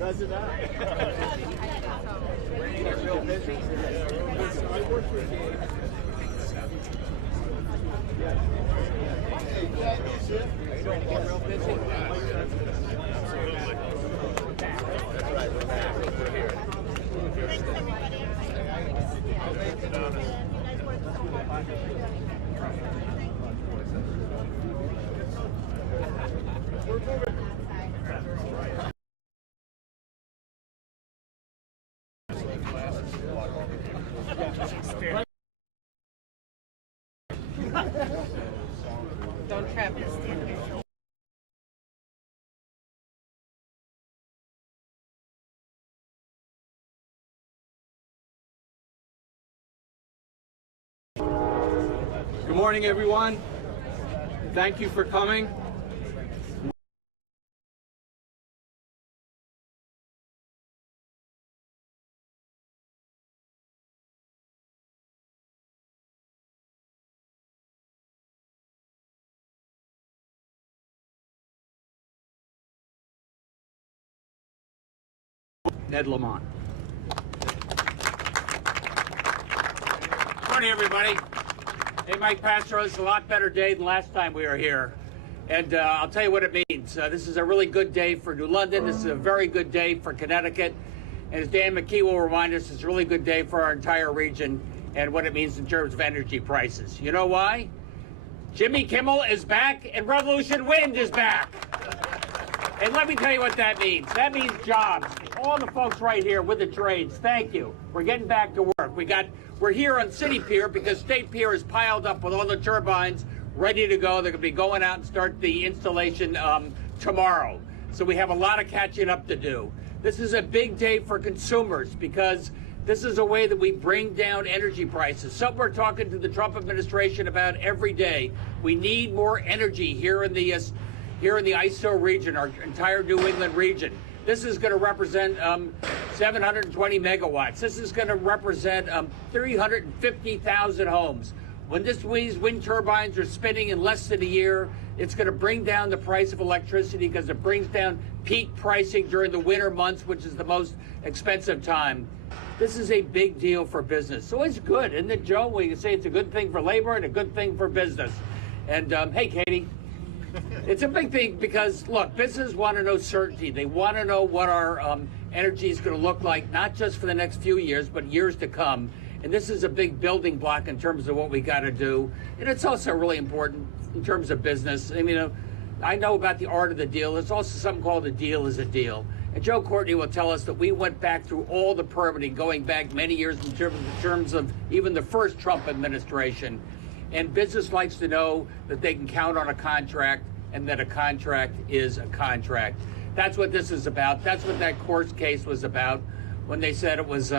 Does it not? Don't trap this stand. Good morning, everyone. Thank you for coming. Ned Lamont. Good morning, everybody. Hey, Mike Pastro, it's a lot better day than last time we were here. And I'll tell you what it means. This is a really good day for New London. This is a very good day for Connecticut. And as Dan McKee will remind us, it's a really good day for our entire region and what it means in terms of energy prices. You know why? Jimmy Kimmel is back and Revolution Wind is back. And let me tell you what that means. That means jobs. All the folks right here with the trades, thank you. We're getting back to work. We're here on City Pier because State Pier is piled up with all the turbines ready to go. They're going to be going out and start the installation tomorrow. So we have a lot of catching up to do. This is a big day for consumers because this is a way that we bring down energy prices. Something we're talking to the Trump administration about every day. We need more energy here in the ISO region, our entire New England region. This is going to represent 720 megawatts. This is going to represent 350,000 homes. When these wind turbines are spinning in less than a year, it's going to bring down the price of electricity because it brings down peak pricing during the winter months, which is the most expensive time. This is a big deal for business. So it's good, isn't it, Joe? We can say it's a good thing for labor and a good thing for business. And hey, Katie. It's a big thing because, look, businesses want to know certainty. They want to know what our energy is going to look like, not just for the next few years, but years to come. And this is a big building block in terms of what we got to do. And it's also really important in terms of business. I mean, I know about the art of the deal. There's also something called a deal is a deal. And Joe Courtney will tell us that we went back through all the permitting, going back many years in terms of even the first Trump administration. And business likes to know that they can count on a contract and that a contract is a contract. That's what this is about. That's what that court case was about when they said it was,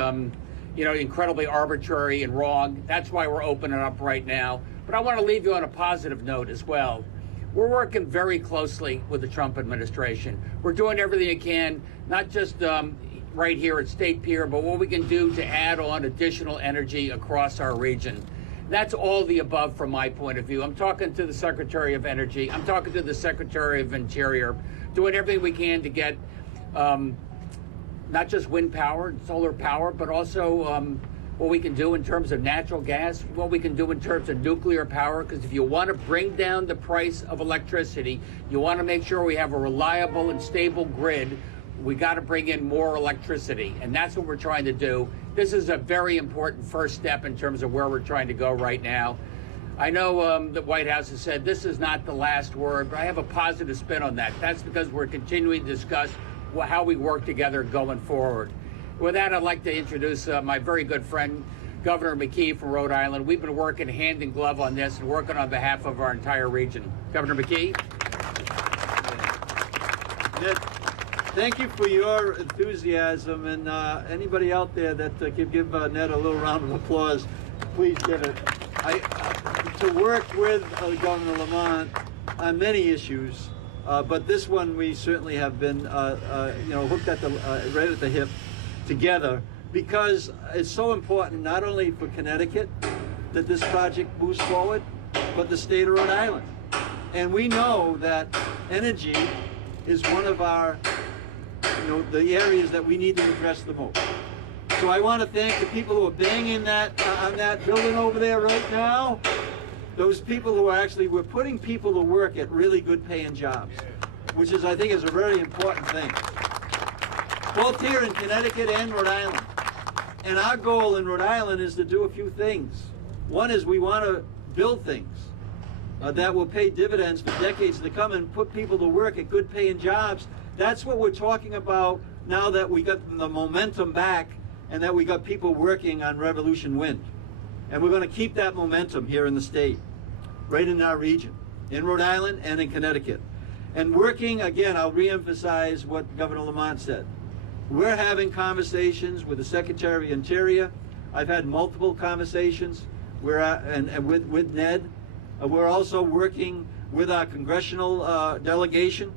incredibly arbitrary and wrong. That's why we're opening up right now. But I want to leave you on a positive note as well. We're working very closely with the Trump administration. We're doing everything we can, not just right here at State Pier, but what we can do to add on additional energy across our region. That's all the above from my point of view. I'm talking to the Secretary of Energy. I'm talking to the Secretary of Interior, doing everything we can to get not just wind power and solar power, but also what we can do in terms of natural gas, what we can do in terms of nuclear power, because if you want to bring down the price of electricity, you want to make sure we have a reliable and stable grid. We got to bring in more electricity, and that's what we're trying to do. This is a very important first step in terms of where we're trying to go right now. I know the White House has said this is not the last word, but I have a positive spin on that. That's because we're continuing to discuss how we work together going forward. With that, I'd like to introduce my very good friend, Governor McKee from Rhode Island. We've been working hand in glove on this and working on behalf of our entire region. Governor McKee. Ned, thank you for your enthusiasm, and anybody out there that could give Ned a little round of applause, please give it. To work with Governor Lamont on many issues, but this one we certainly have been, hooked at right at the hip together, because it's so important not only for Connecticut that this project moves forward, but the state of Rhode Island. And we know that energy is one of our, the areas that we need to address the most. So I want to thank the people who are banging that on that building over there right now. Those people who are actually, we're putting people to work at really good paying jobs, which is, I think, is a very important thing. Both here in Connecticut and Rhode Island. And our goal in Rhode Island is to do a few things. One is we want to build things that will pay dividends for decades to come and put people to work at good paying jobs. That's what we're talking about now that we got the momentum back and that we got people working on Revolution Wind. And we're going to keep that momentum here in the state, right in our region, in Rhode Island and in Connecticut. And working, again, I'll reemphasize what Governor Lamont said. We're having conversations with the Secretary of Interior. I've had multiple conversations with Ned. We're also working with our congressional delegation.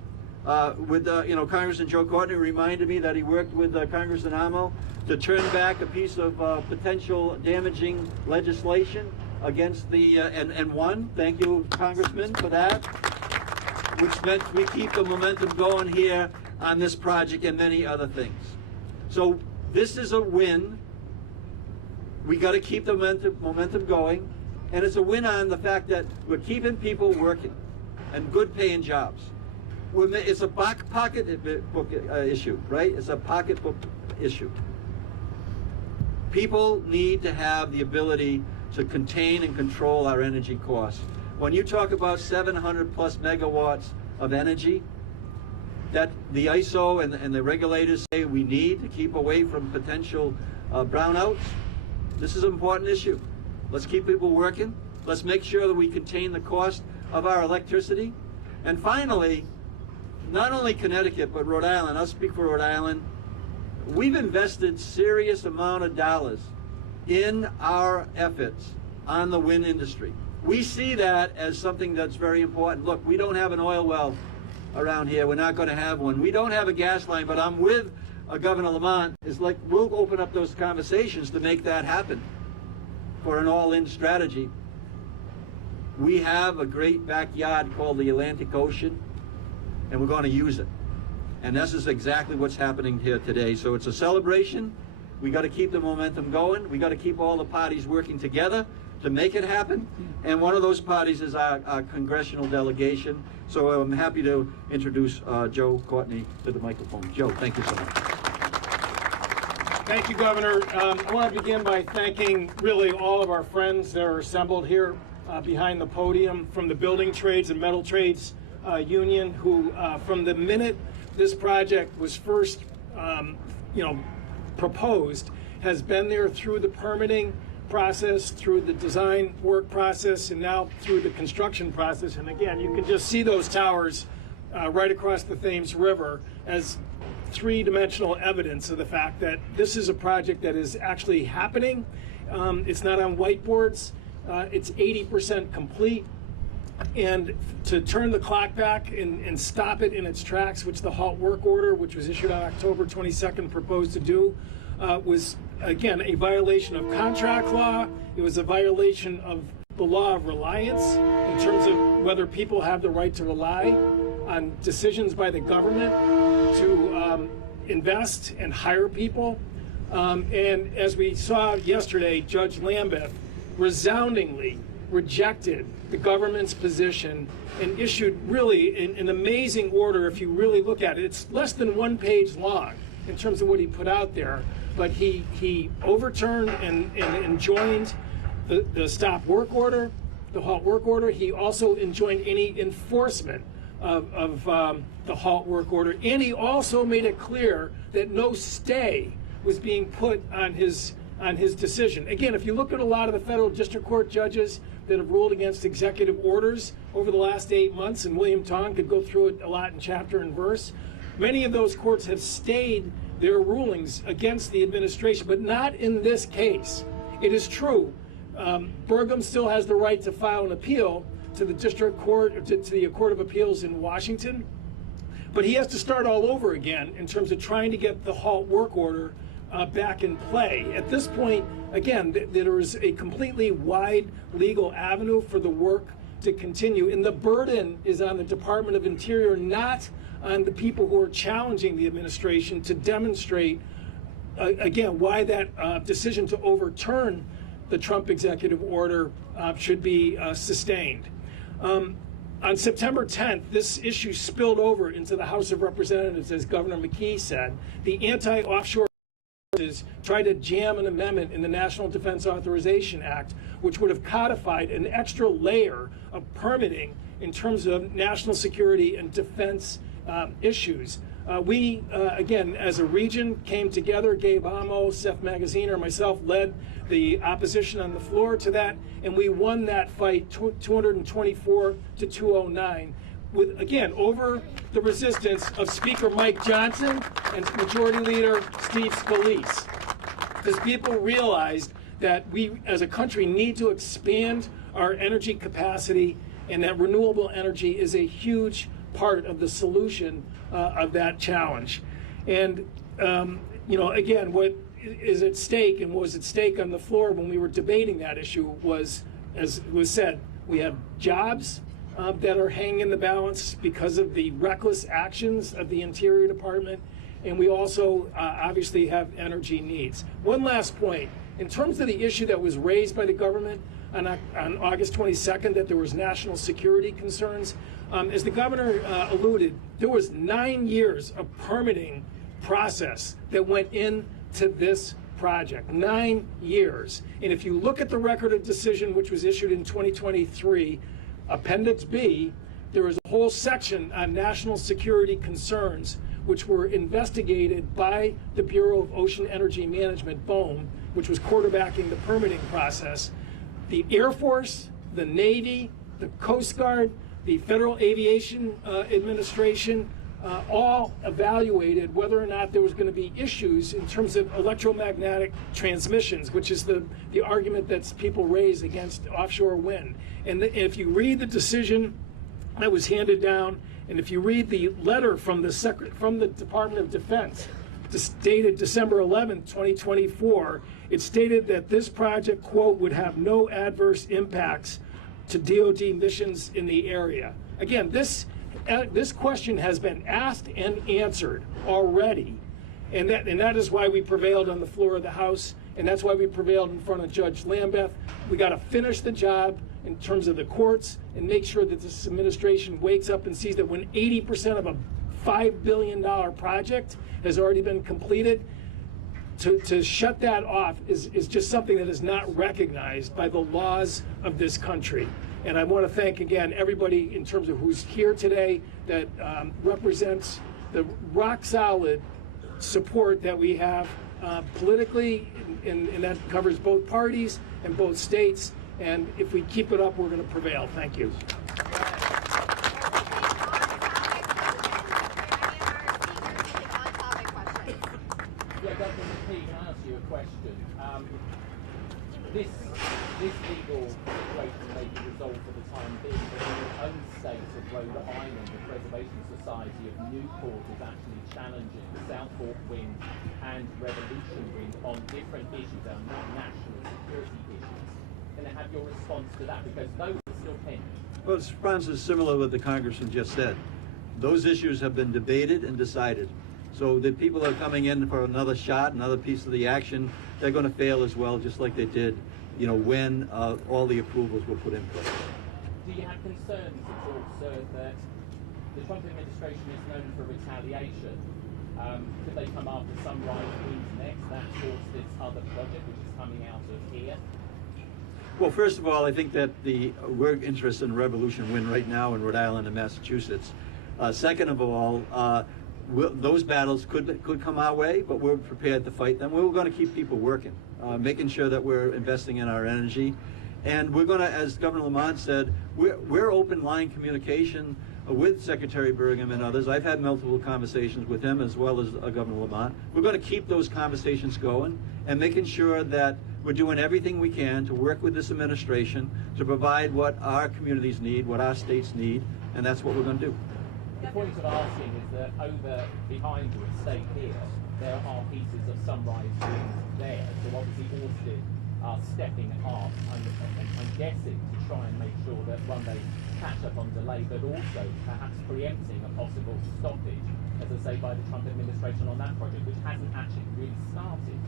Congressman Joe Courtney reminded me that he worked with Congressman Amo to turn back a piece of potential damaging legislation against the, and won. Thank you, Congressman, for that, which meant we keep the momentum going here on this project and many other things. So this is a win. We got to keep the momentum going, and it's a win on the fact that we're keeping people working and good paying jobs. It's a pocketbook issue, right? It's a pocketbook issue. People need to have the ability to contain and control our energy costs. When you talk about 700 plus megawatts of energy that the ISO and the regulators say we need to keep away from potential brownouts, this is an important issue. Let's keep people working. Let's make sure that we contain the cost of our electricity. And finally, not only Connecticut, but Rhode Island, I'll speak for Rhode Island, we've invested serious amount of dollars in our efforts on the wind industry. We see that as something that's very important. Look, we don't have an oil well around here. We're not going to have one. We don't have a gas line, but I'm with Governor Lamont. It's like we'll open up those conversations to make that happen for an all-in strategy. We have a great backyard called the Atlantic Ocean, and we're going to use it. And this is exactly what's happening here today. So it's a celebration. We got to keep the momentum going. We got to keep all the parties working together to make it happen. And one of those parties is our congressional delegation. So I'm happy to introduce Joe Courtney to the microphone. Joe, thank you so much. Thank you, Governor. I want to begin by thanking really all of our friends that are assembled here behind the podium from the Building Trades and Metal Trades Union, who from the minute this project was first proposed, has been there through the permitting process, through the design work process, and now through the construction process. And again, you can just see those towers right across the Thames River as three-dimensional evidence of the fact that this is a project that is actually happening. It's not on whiteboards. It's 80% complete. And to turn the clock back and stop it in its tracks, which the halt work order, which was issued on October 22nd, proposed to do, was, again, a violation of contract law. It was a violation of the law of reliance in terms of whether people have the right to rely on decisions by the government to invest and hire people. And as we saw yesterday, Judge Lambeth resoundingly rejected the government's position and issued really an amazing order. If you really look at it, it's less than 1 page long in terms of what he put out there, but he overturned and enjoined the stop work order, the halt work order. He also enjoined any enforcement of the halt work order, and he also made it clear that no stay was being put on his decision. Again, if you look at a lot of the federal district court judges that have ruled against executive orders over the last 8 months, and William Tong could go through it a lot in chapter and verse, many of those courts have stayed their rulings against the administration, but not in this case. It is true, Burgum still has the right to file an appeal to the district court, or to the Court of Appeals in Washington, but he has to start all over again in terms of trying to get the halt work order back in play. At this point, again, there is a completely wide legal avenue for the work to continue. And the burden is on the Department of Interior, not on the people who are challenging the administration, to demonstrate, again, why that decision to overturn the Trump executive order should be sustained. On September 10th, this issue spilled over into the House of Representatives, as Governor McKee said. The anti-offshore tried to jam an amendment in the National Defense Authorization Act, which would have codified an extra layer of permitting in terms of national security and defense issues. We, again, as a region, came together. Gabe Amo, Seth Magaziner, and myself led the opposition on the floor to that, and we won that fight 224 to 209, with, again, over the resistance of Speaker Mike Johnson and Majority Leader Steve Scalise, because people realized that we, as a country, need to expand our energy capacity, and that renewable energy is a huge part of the solution of that challenge. And again, what is at stake and was at stake on the floor when we were debating that issue was, as was said, we have jobs that are hanging in the balance because of the reckless actions of the Interior Department, and we also obviously have energy needs. One last point, in terms of the issue that was raised by the government on August 22nd, that there was national security concerns, as the governor alluded, there was 9 years of permitting process that went into this project, 9 years. And if you look at the record of decision, which was issued in 2023, Appendix B, there was a whole section on national security concerns, which were investigated by the Bureau of Ocean Energy Management, BOEM, which was quarterbacking the permitting process. The Air Force, the Navy, the Coast Guard, the Federal Aviation Administration, all evaluated whether or not there was going to be issues in terms of electromagnetic transmissions, which is the argument that people raise against offshore wind. And if you read the decision that was handed down, and if you read the letter from the Department of Defense, dated December 11, 2024, it stated that this project, quote, would have no adverse impacts to DoD missions in the area. Again, this question has been asked and answered already, and that is why we prevailed on the floor of the House, and that's why we prevailed in front of Judge Lambeth. We got to finish the job in terms of the courts and make sure that this administration wakes up and sees that when 80% of a $5 billion project has already been completed, to shut that off is just something that is not recognized by the laws of this country. And I want to thank again everybody in terms of who's here today that represents the rock solid support that we have politically, and that covers both parties and both states. And if we keep it up, we're going to prevail. Thank you. This legal situation may be resolved for the time being, but in your own state of Rhode Island, the Preservation Society of Newport is actually challenging South Fork Wind and Revolution Wind on different issues, on not national security issues. Can I have your response to that? Because those are still pending. Well, the response is similar to what the Congressman just said. Those issues have been debated and decided. So the people that are coming in for another shot, another piece of the action, they're going to fail as well, just like they did, when all the approvals were put in place. Do you have concerns at all, sir, that the Trump administration is known for retaliation? Could they come after Sunrise Wind next? That's forced its other project, which is coming out of here. Well, first of all, I think that we're interested in Revolution Wind right now in Rhode Island and Massachusetts. Second of all, those battles could come our way, but we're prepared to fight them. We're going to keep people working, making sure that we're investing in our energy. And we're going to, as Governor Lamont said, we're open line communication with Secretary Burgum and others. I've had multiple conversations with him as well as Governor Lamont. We're going to keep those conversations going and making sure that we're doing everything we can to work with this administration to provide what our communities need, what our states need, and that's what we're going to do. The point of asking is that behind your estate here, there are pieces of Sunrise Wind there. So obviously Austin are stepping up, I'm guessing, to try and make sure that one, they catch up on delay, but also perhaps preempting a possible stoppage, as I say, by the Trump administration on that project, which hasn't actually really started.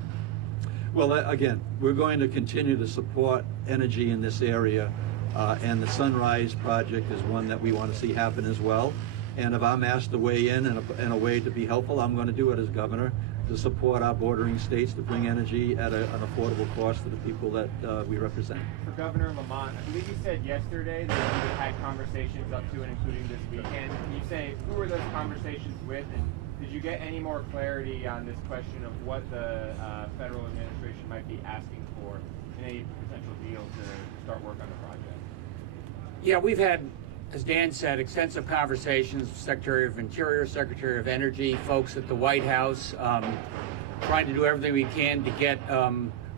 Well, again, we're going to continue to support energy in this area, and the Sunrise project is one that we want to see happen as well. And if I'm asked to weigh in a way to be helpful, I'm going to do it as governor, to support our bordering states to bring energy at an affordable cost to the people that we represent. For Governor Lamont, I believe you said yesterday that you had conversations up to and including this weekend. Can you say who were those conversations with, and did you get any more clarity on this question of what the federal administration might be asking for in any potential deal to start work on the project? Yeah, we've had, as Dan said, extensive conversations with Secretary of Interior, Secretary of Energy, folks at the White House, trying to do everything we can to get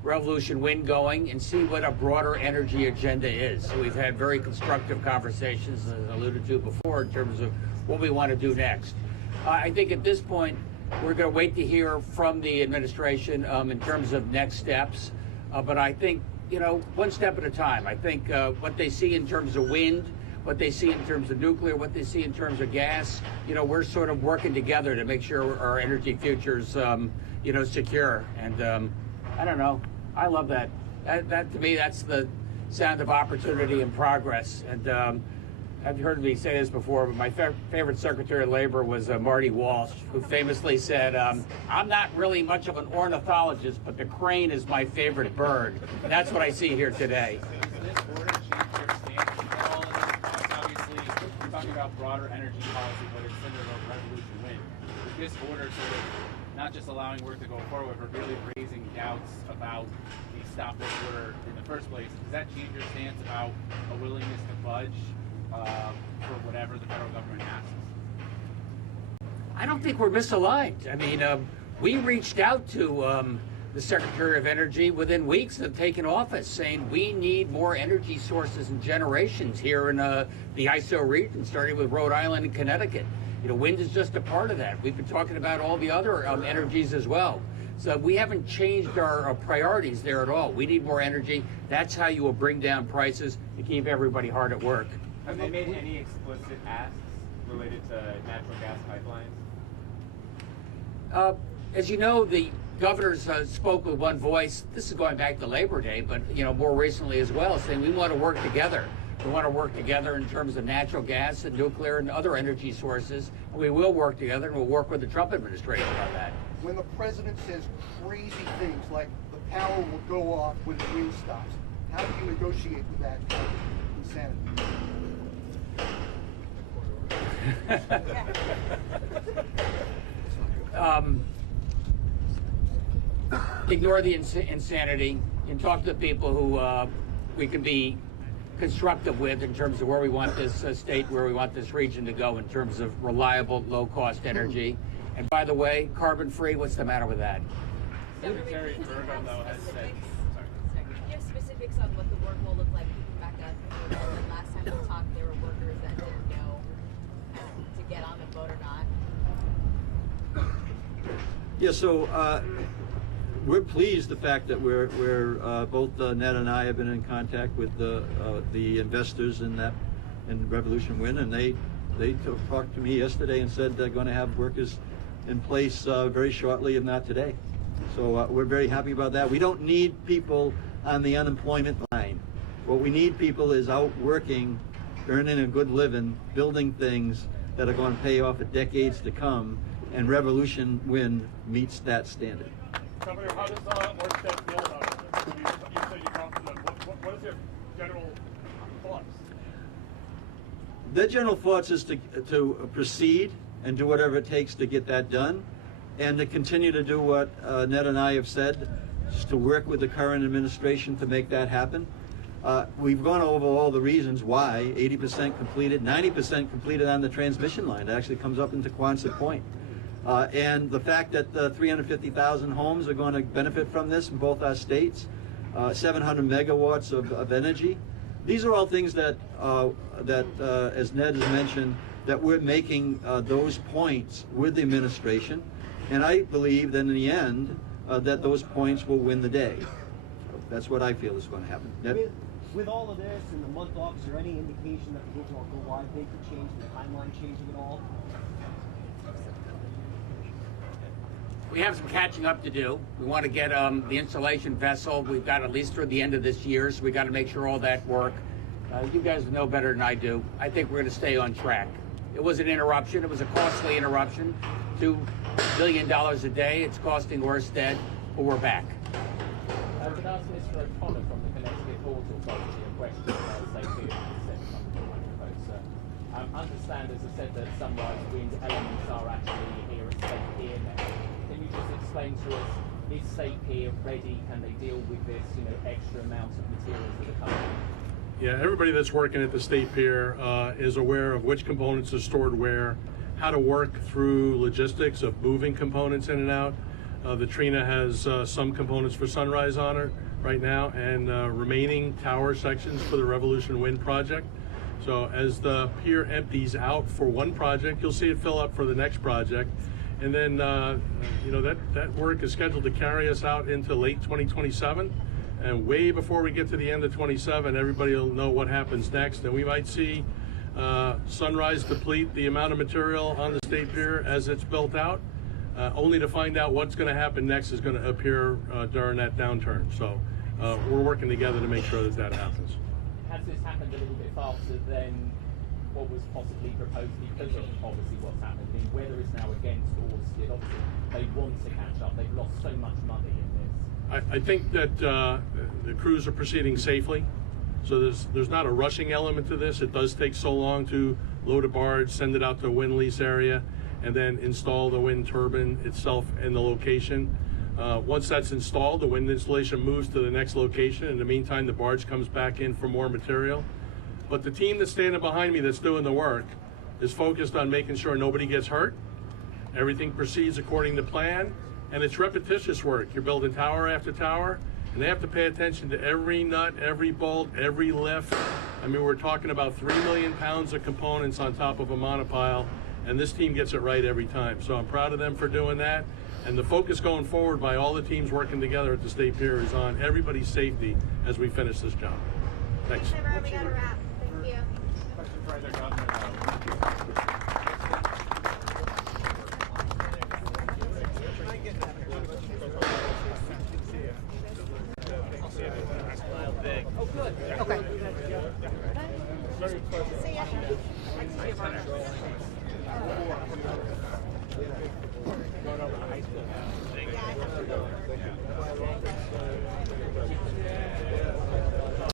Revolution Wind going and see what a broader energy agenda is. So we've had very constructive conversations, as I alluded to before, in terms of what we want to do next. I think at this point, we're going to wait to hear from the administration in terms of next steps. But I think, one step at a time. I think what they see in terms of wind, what they see in terms of nuclear, what they see in terms of gas, we're sort of working together to make sure our energy future's, secure. And I don't know. I love that. That to me, that's the sound of opportunity and progress. And I've heard me say this before, but my favorite Secretary of Labor was Marty Walsh, who famously said, I'm not really much of an ornithologist, but the crane is my favorite bird. And that's what I see here today. Does this order change your stance at all? Obviously, we're talking about broader energy policy, but it's centered on Revolution Wind. With this order sort of not just allowing work to go forward, but really raising doubts about the stop work order in the first place, does that change your stance about a willingness to budge for whatever the federal government asks? I don't think we're misaligned. I mean, we reached out to the Secretary of Energy within weeks of taking office, saying we need more energy sources and generations here in the ISO region, starting with Rhode Island and Connecticut. Wind is just a part of that. We've been talking about all the other energies as well. So we haven't changed our priorities there at all. We need more energy. That's how you will bring down prices to keep everybody hard at work. Have they made any explicit asks related to natural gas pipelines? As you know, the governors spoke with one voice. This is going back to Labor Day, but more recently as well, saying we want to work together. We want to work together in terms of natural gas and nuclear and other energy sources. And we will work together, and we'll work with the Trump administration on that. When the president says crazy things like the power will go off when the wind stops, how do you negotiate with that insanity? Ignore the insanity and talk to the people who we can be constructive with in terms of where we want this state, where we want this region to go in terms of reliable, low-cost energy. And by the way, carbon-free, what's the matter with that? Secretary Burgum, though, has said... Can you give specifics on what the work will look like? Back up, last time we talked, there were workers that didn't know to get on the boat or not. Yeah, so we're pleased the fact that we're both Ned and I have been in contact with the investors in Revolution Wind, and they talked to me yesterday and said they're going to have workers in place very shortly, if not today. So we're very happy about that. We don't need people on the unemployment line. What we need people is out working, earning a good living, building things that are going to pay off for decades to come, and Revolution Wind meets that standard. Governor, how does Orsted feel about it? You said you talked to them. What is your general thoughts? Their general thoughts is to proceed and do whatever it takes to get that done, and to continue to do what Ned and I have said, just to work with the current administration to make that happen. We've gone over all the reasons why. 80% completed, 90% completed on the transmission line. It actually comes up into Quonset Point. And the fact that 350,000 homes are going to benefit from this in both our states, 700 megawatts of energy. These are all things that, as Ned has mentioned, that we're making those points with the administration. And I believe that in the end, that those points will win the day. That's what I feel is going to happen. Ned? With all of this and the month off, is there any indication that the overall go-live date could change, the timeline changing at all? We have some catching up to do. We want to get the installation vessel. We've got at least through the end of this year, so we got to make sure all that work. You guys know better than I do. I think we're going to stay on track. It was an interruption. It was a costly interruption. $2 billion a day. It's costing Orsted, but we're back. I would ask Mr. O'Connor from the Connecticut Port Authority a question about safety of the I understand, as I said, that Sunrise Wind elements are actually here at State Pier now. Can you just explain to us, is State Pier ready? Can they deal with this, extra amount of materials that are coming? Yeah, everybody that's working at the State Pier is aware of which components are stored where, how to work through logistics of moving components in and out. The Trina has some components for Sunrise on it right now, and remaining tower sections for the Revolution Wind project. So as the pier empties out for one project, you'll see it fill up for the next project. And then, that work is scheduled to carry us out into late 2027. And way before we get to the end of 27, everybody will know what happens next. And we might see Sunrise deplete the amount of material on the State Pier as it's built out, only to find out what's going to happen next is going to appear during that downturn. So we're working together to make sure that happens. Has this happened a little bit faster than what was possibly proposed because of obviously what's happened? The weather is now against Orsted. Obviously, they want to catch up. They've lost so much money in this. I think that the crews are proceeding safely. So there's not a rushing element to this. It does take so long to load a barge, send it out to a wind lease area, and then install the wind turbine itself in the location. Once that's installed, the wind installation moves to the next location. In the meantime, the barge comes back in for more material. But the team that's standing behind me that's doing the work is focused on making sure nobody gets hurt. Everything proceeds according to plan, and it's repetitious work. You're building tower after tower, and they have to pay attention to every nut, every bolt, every lift. I mean, we're talking about 3 million pounds of components on top of a monopile, and this team gets it right every time. So I'm proud of them for doing that. And the focus going forward by all the teams working together at the State Pier is on everybody's safety as we finish this job. Thanks. We got a wrap. Thank you. Questions for either governor? Oh, good. Okay. See ya. Going over to high school now.